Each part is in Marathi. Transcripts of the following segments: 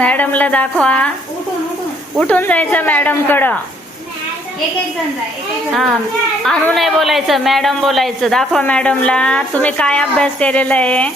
मॅडमला दाखवा. उठून जायचं मॅडमकडं. कडं हा आणू नाही बोलायचं मॅडम बोलायचं. दाखवा मॅडमला तुम्ही काय अभ्यास केलेला आहे?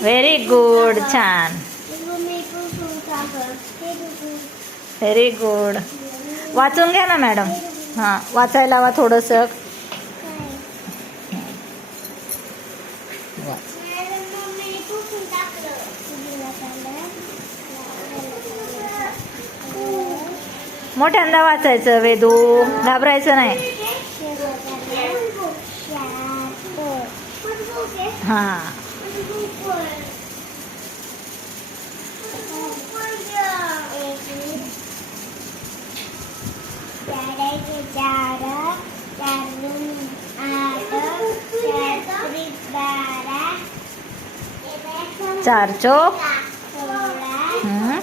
व्हेरी गुड छान. व्हेरी गुड वाचून घ्या ना मॅडम. हां वाचायला हवा थोडंसं. मोठ्यांदा वाचायचं वेदू. घाबरायचं नाही. हां. चार चोक हं.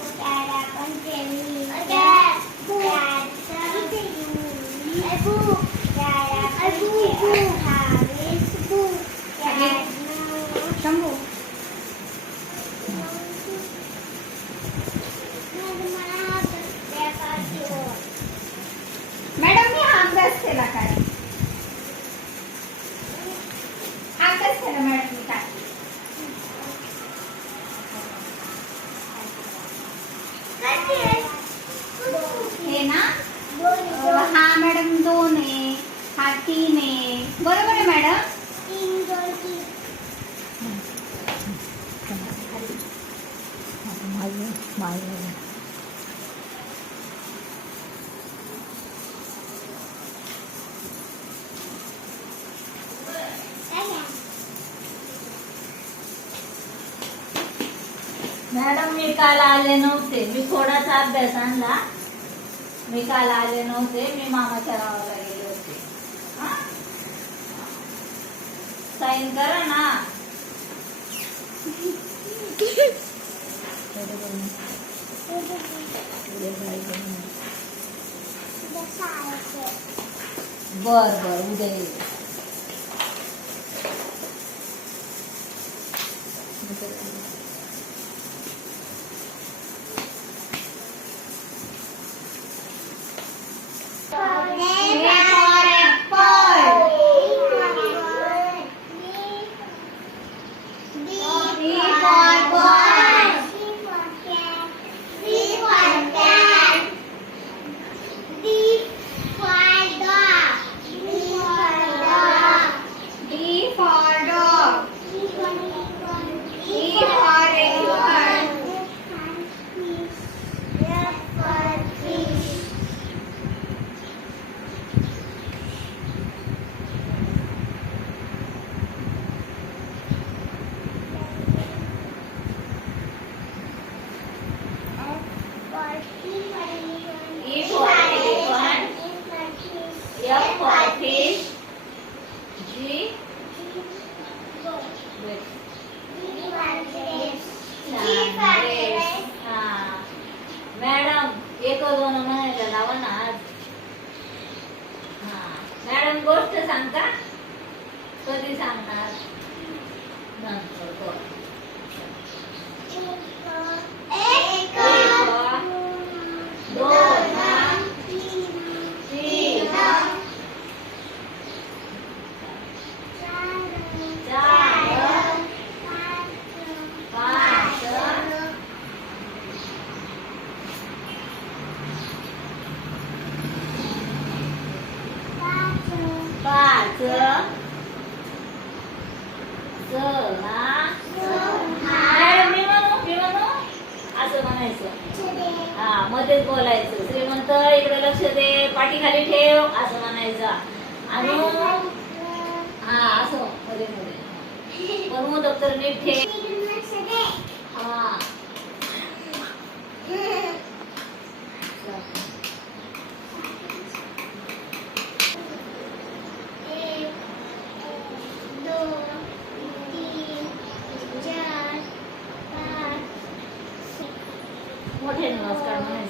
शंभू मॅडम मी हा अभ्यास केला काय हा अभ्यास केला मॅडम मी काय हे ना अं, हा मॅडम दोन आहे हा तीन आहे बरोबर आहे मॅडम माझं- माझं. मॅडम मी काल आले नव्हते. मी थोडासा अभ्यास आणला. मी काल आले नव्हते. मी मामाच्या गावाला गेले होते. साईन करा ना. बर बर. उद्या गोष्ट सांगता? कधी सांगणार नंतर बरं. एक, दोन तीन चार पाच पाच सहा मॅडम मी म्हणू मी म्हणू असं म्हणायचं हा मध्येच बोलायचं श्रीमंत इकडे लक्ष दे पाठी खाली ठेव असं म्हणायचं आणि हा असं मध्ये मध्ये बनवू दप्तर नीट ठेव हा मोठे नमस्कार म्हणायचं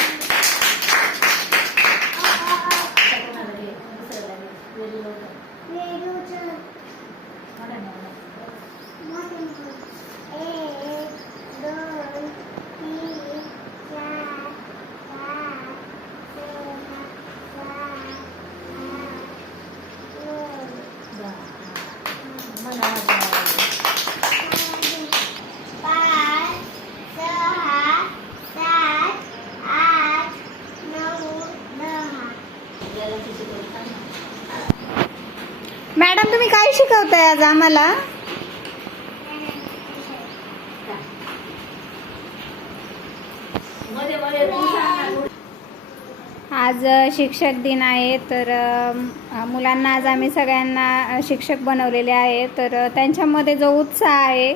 थोडं. आज अ, शिक्षक दिन आहे तर मुलांना आज आम्ही सगळ्यांना शिक्षक बनवलेले आहे तर त्यांच्यामध्ये जो उत्साह आहे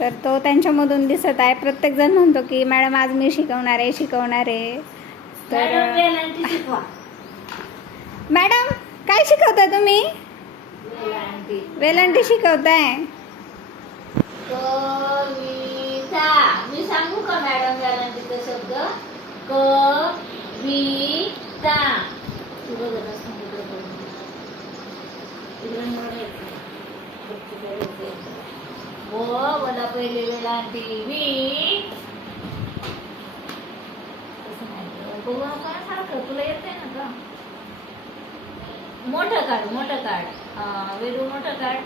तर तो त्यांच्यामधून दिसत आहे. प्रत्येकजण म्हणतो की मॅडम आज मी शिकवणार आहे शिकवणार आहे. तर मॅडम काय शिकवताय तुम्ही? वेलांटी. वेलंटी शिकवताय? कविता. मी सांगू का मॅडम वेलांटीचा शब्द? कविता. तू बघत असतो इकडं बघ. इकडं बघायचं. गपचूप बघायचं. हो मला पहिले वेलांटी. मी. बघू आपण सारखं. तुला येत ना का मोठं काढ मोठं काढ. वेदू मोठं काढ.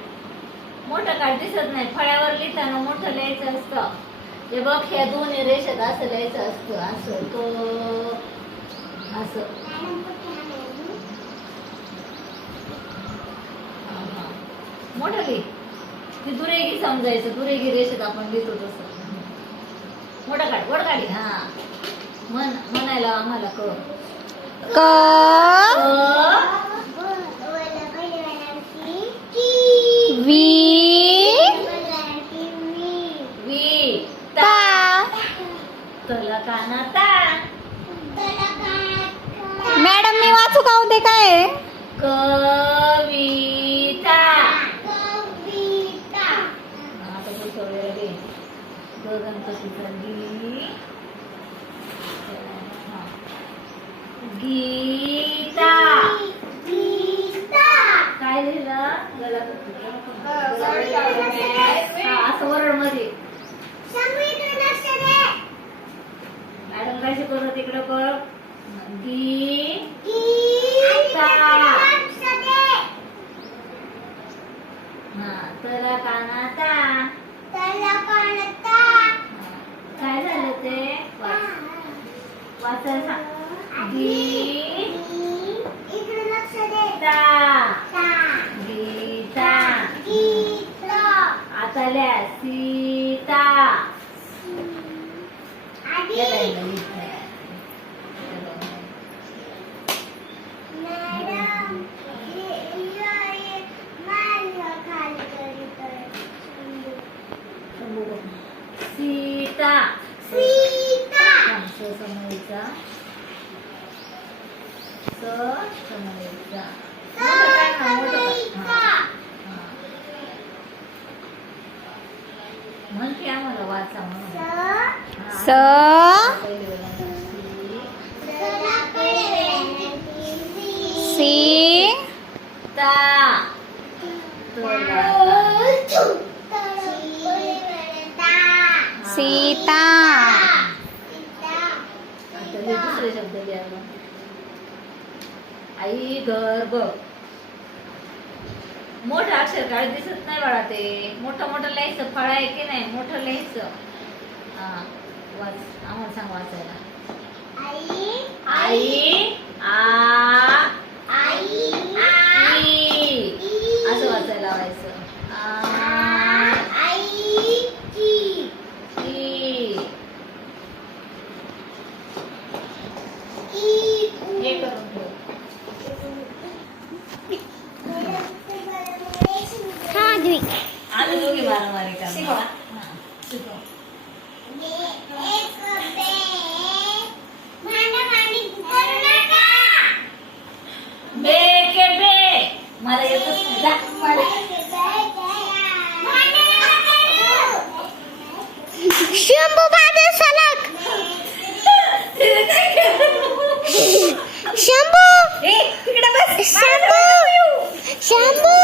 मोठं काढ दिसत नाही. फळ्यावर लिहिताना मोठं लिहायचं असतं. ते बघ ह्या दोन्ही रेषेत असं लिहायचं असतं. असं तो असं. मोठं लिह. ती दुरेगी समजायचं. दुरेगी रेषेत आपण लिहितो तसं. मोठं काढ वर काढी. हा. म्हण म्हणायला आम्हाला क. क वी वी ता तला काना ता मॅडम मी वाचू का होते काय? कविता. गीता. काय लिहिलं गळा- हा, असं वरडमध्ये मॅडम काय शिकवलं तिकडं बघ. गी तला कानाता काय झालं ते? वाच- वाचायला सांग. गीता. गीता. आता सीता. सीता समोरचा मोठं काढ ना, मोठं काढ. हा, हा. म्हण की आम्हाला वाचा म्हणून हा. स पहिले वेळेला सी. सी ता तला. सीता आता हे दुसरे शब्द लिहा मग. आई घर बघ मोठं अक्षर काय दिसत नाही बाळा ते. मोठं मोठं लिहायचं फळ आहे की नाही? मोठं लिहायचं हा वाच. आम्हाला सांग वाचायला. आई आ ई असं वाचायला लावायचं आ ई हे करून ठेव आम्ही दोघी मारामारी करणार हा, शिकव. बे के बे मला येतच नाही जा, मार. शंभू बाबे सलग. शंभू. ए, तिकडे बस. शंभू. शंभू.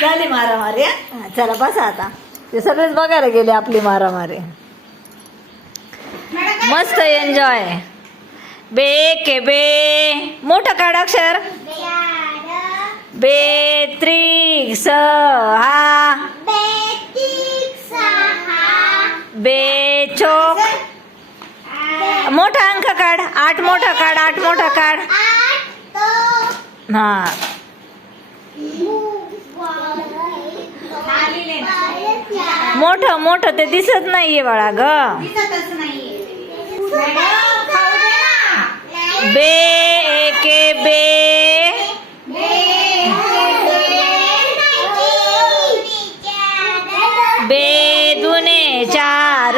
झाली मारामारी चला बसा आता. ते सगळेच बघायला गेले आपली मारामारी. मस्त एन्जॉय. बे के बे. मोठं काढ अक्षर. बे त्रिक स हा. बे चोक. मोठा अंक काढ. आठ मोठा काढ आठ मोठा काढ. हा. मोठ मोठ मोठं मोठं ते दिसत नाहीये बाळा ग दिसतच नाहीये मॅडम खाऊ दे ना बे एके बे. बे दुने चार.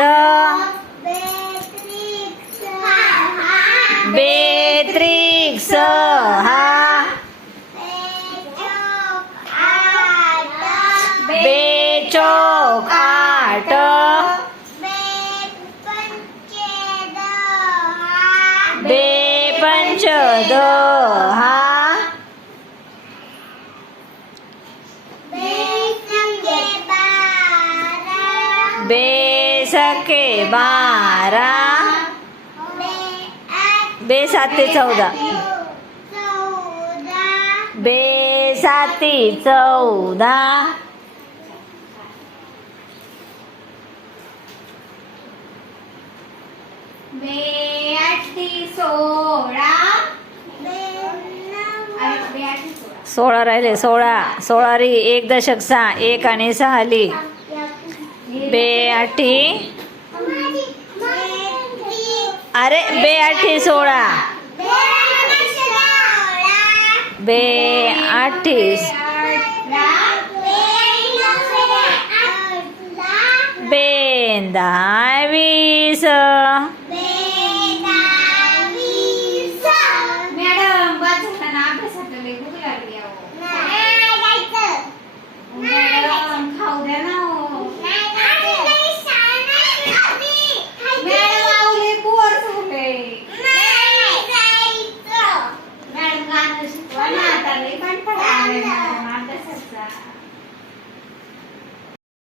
बे त्रिक सहा. बे सके बारा बे सात ते चौदा बे साती चौदा बे आठी सोळा सोळा राहिले सोळा. सोळा री एक दशक सहा एक आणि सहा ली. बे आठी अरे बे आठी सोळा बे आठी वीस.